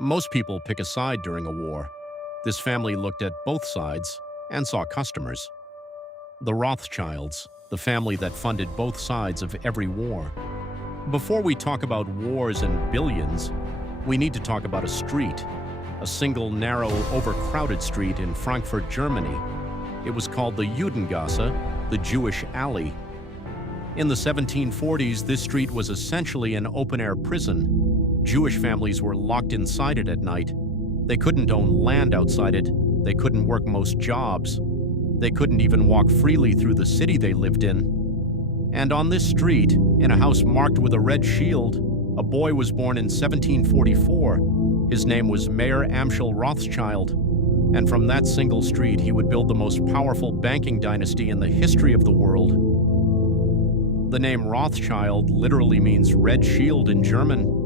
Most people pick a side during a war. This family looked at both sides and saw customers. The Rothschilds, the family that funded both sides of every war. Before we talk about wars and billions, we need to talk about a street, a single, narrow, overcrowded street in Frankfurt, Germany. It was called the Judengasse, the Jewish alley. In the 1740s, this street was essentially an open-air prison. Jewish families were locked inside it at night. They couldn't own land outside it. They couldn't work most jobs. They couldn't even walk freely through the city they lived in. And on this street, in a house marked with a red shield, a boy was born in 1744. His name was Mayer Amschel Rothschild. And from that single street, he would build the most powerful banking dynasty in the history of the world. The name Rothschild literally means red shield in German.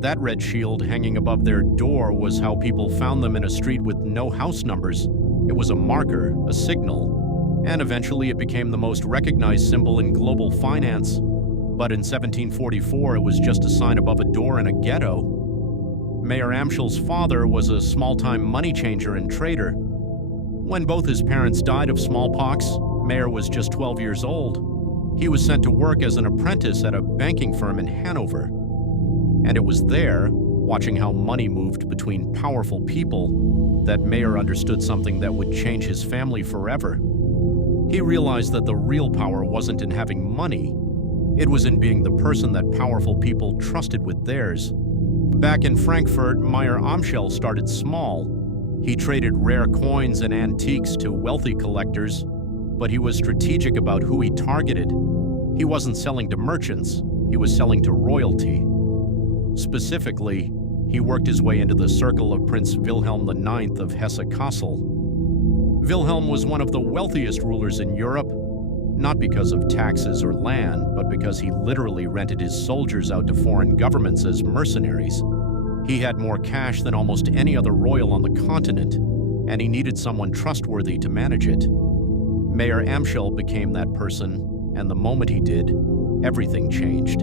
That red shield hanging above their door was how people found them in a street with no house numbers. It was a marker, a signal, and eventually it became the most recognized symbol in global finance. But in 1744, it was just a sign above a door in a ghetto. Mayer Amschel's father was a small-time money changer and trader. When both his parents died of smallpox, Mayer was just 12 years old. He was sent to work as an apprentice at a banking firm in Hanover. And it was there, watching how money moved between powerful people, that Mayer understood something that would change his family forever. He realized that the real power wasn't in having money. It was in being the person that powerful people trusted with theirs. Back in Frankfurt, Mayer Amschel started small. He traded rare coins and antiques to wealthy collectors, but he was strategic about who he targeted. He wasn't selling to merchants, he was selling to royalty. Specifically, he worked his way into the circle of Prince Wilhelm IX of Hesse-Kassel. Wilhelm was one of the wealthiest rulers in Europe, not because of taxes or land, but because he literally rented his soldiers out to foreign governments as mercenaries. He had more cash than almost any other royal on the continent, and he needed someone trustworthy to manage it. Mayer Amschel became that person, and the moment he did, everything changed.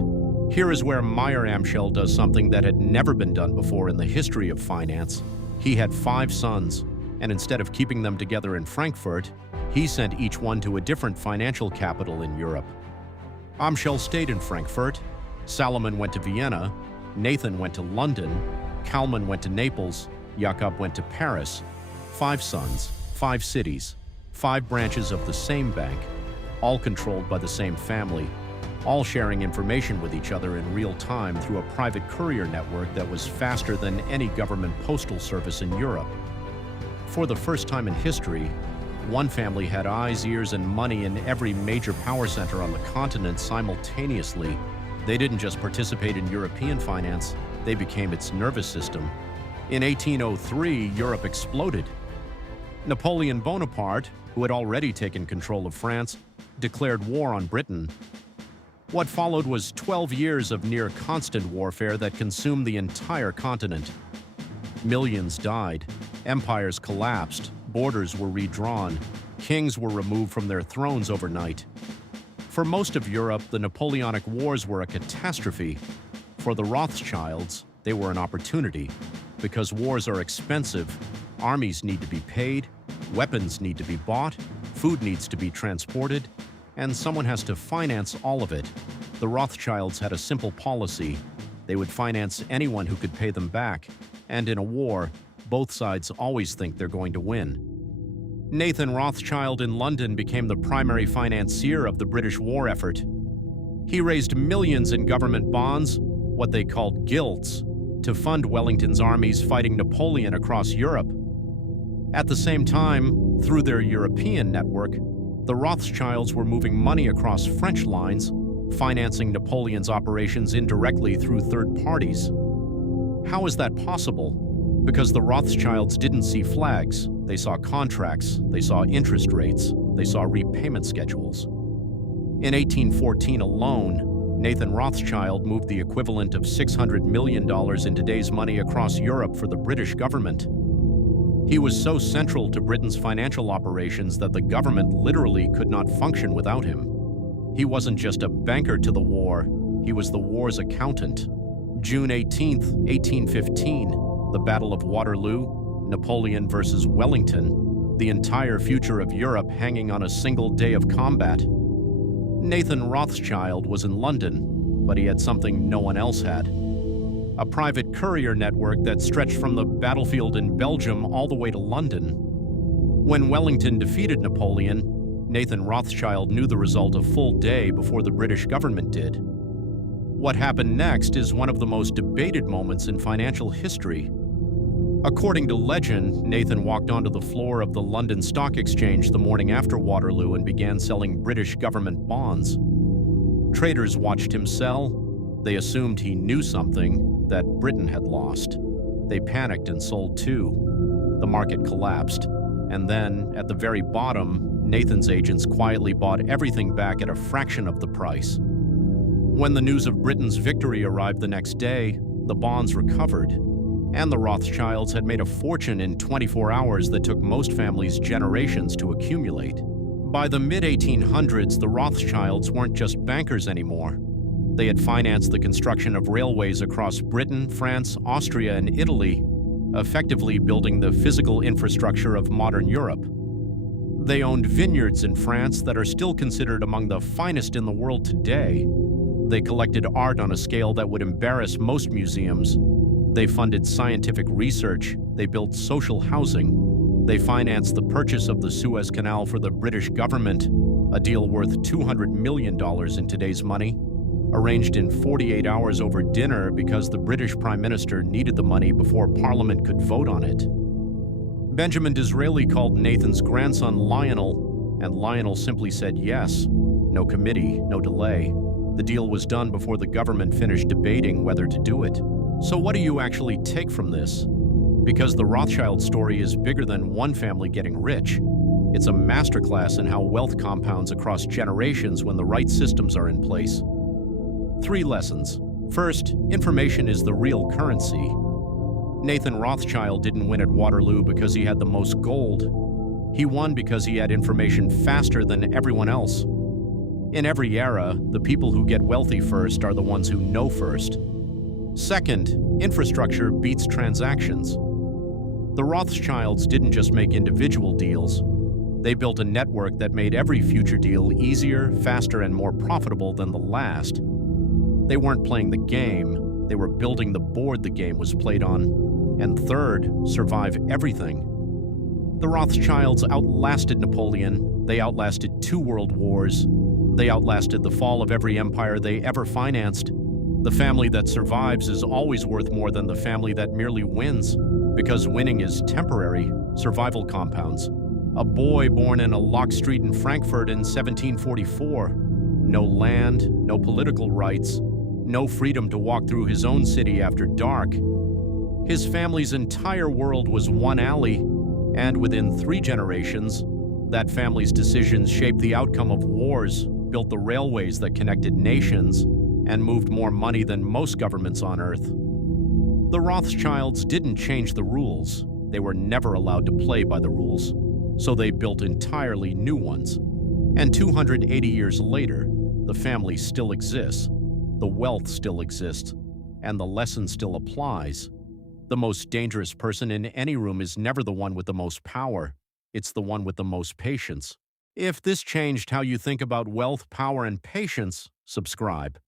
Here is where Mayer Amschel does something that had never been done before in the history of finance. He had 5 sons, and instead of keeping them together in Frankfurt, he sent each one to a different financial capital in Europe. Amschel stayed in Frankfurt, Salomon went to Vienna, Nathan went to London, Kalman went to Naples, Jakob went to Paris. 5 sons, 5 cities, 5 branches of the same bank, all controlled by the same family, all sharing information with each other in real time through a private courier network that was faster than any government postal service in Europe. For the first time in history, one family had eyes, ears, and money in every major power center on the continent simultaneously. They didn't just participate in European finance, they became its nervous system. In 1803, Europe exploded. Napoleon Bonaparte, who had already taken control of France, declared war on Britain. What followed was 12 years of near-constant warfare that consumed the entire continent. Millions died, empires collapsed, borders were redrawn, kings were removed from their thrones overnight. For most of Europe, the Napoleonic Wars were a catastrophe. For the Rothschilds, they were an opportunity. Because wars are expensive, armies need to be paid, weapons need to be bought, food needs to be transported, and someone has to finance all of it. The Rothschilds had a simple policy. They would finance anyone who could pay them back. And in a war, both sides always think they're going to win. Nathan Rothschild in London became the primary financier of the British war effort. He raised millions in government bonds, what they called gilts, to fund Wellington's armies fighting Napoleon across Europe. At the same time, through their European network, the Rothschilds were moving money across French lines, financing Napoleon's operations indirectly through third parties. How is that possible? Because the Rothschilds didn't see flags, they saw contracts, they saw interest rates, they saw repayment schedules. In 1814 alone, Nathan Rothschild moved the equivalent of $600 million in today's money across Europe for the British government. He was so central to Britain's financial operations that the government literally could not function without him. He wasn't just a banker to the war, he was the war's accountant. June 18, 1815, The Battle of Waterloo, Napoleon versus Wellington, the entire future of Europe hanging on a single day of combat. Nathan Rothschild was in London, but he had something no one else had. A private courier network that stretched from the battlefield in Belgium all the way to London. When Wellington defeated Napoleon, Nathan Rothschild knew the result a full day before the British government did. What happened next is one of the most debated moments in financial history. According to legend, Nathan walked onto the floor of the London Stock Exchange the morning after Waterloo and began selling British government bonds. Traders watched him sell. They assumed he knew something, that Britain had lost. They panicked and sold too. The market collapsed. And then, at the very bottom, Nathan's agents quietly bought everything back at a fraction of the price. When the news of Britain's victory arrived the next day, the bonds recovered. And the Rothschilds had made a fortune in 24 hours that took most families generations to accumulate. By the mid-1800s, the Rothschilds weren't just bankers anymore. They had financed the construction of railways across Britain, France, Austria, and Italy, effectively building the physical infrastructure of modern Europe. They owned vineyards in France that are still considered among the finest in the world today. They collected art on a scale that would embarrass most museums. They funded scientific research. They built social housing. They financed the purchase of the Suez Canal for the British government, a deal worth $200 million in today's money, arranged in 48 hours over dinner because the British Prime Minister needed the money before Parliament could vote on it. Benjamin Disraeli called Nathan's grandson Lionel, and Lionel simply said yes. No committee, no delay. The deal was done before the government finished debating whether to do it. So what do you actually take from this? Because the Rothschild story is bigger than one family getting rich. It's a masterclass in how wealth compounds across generations when the right systems are in place. 3 lessons. First, information is the real currency. Nathan Rothschild didn't win at Waterloo because he had the most gold. He won because he had information faster than everyone else. In every era, the people who get wealthy first are the ones who know first. Second, infrastructure beats transactions. The Rothschilds didn't just make individual deals. They built a network that made every future deal easier, faster, and more profitable than the last. They weren't playing the game, they were building the board the game was played on. And third, survive everything. The Rothschilds outlasted Napoleon, they outlasted 2 world wars, they outlasted the fall of every empire they ever financed. The family that survives is always worth more than the family that merely wins, because winning is temporary, survival compounds. A boy born in a locked street in Frankfurt in 1744. No land, no political rights, no freedom to walk through his own city after dark. His family's entire world was one alley, and within 3 generations, that family's decisions shaped the outcome of wars, built the railways that connected nations, and moved more money than most governments on Earth. The Rothschilds didn't change the rules. They were never allowed to play by the rules, so they built entirely new ones. And 280 years later, the family still exists, the wealth still exists, and the lesson still applies. The most dangerous person in any room is never the one with the most power. It's the one with the most patience. If this changed how you think about wealth, power, and patience, subscribe.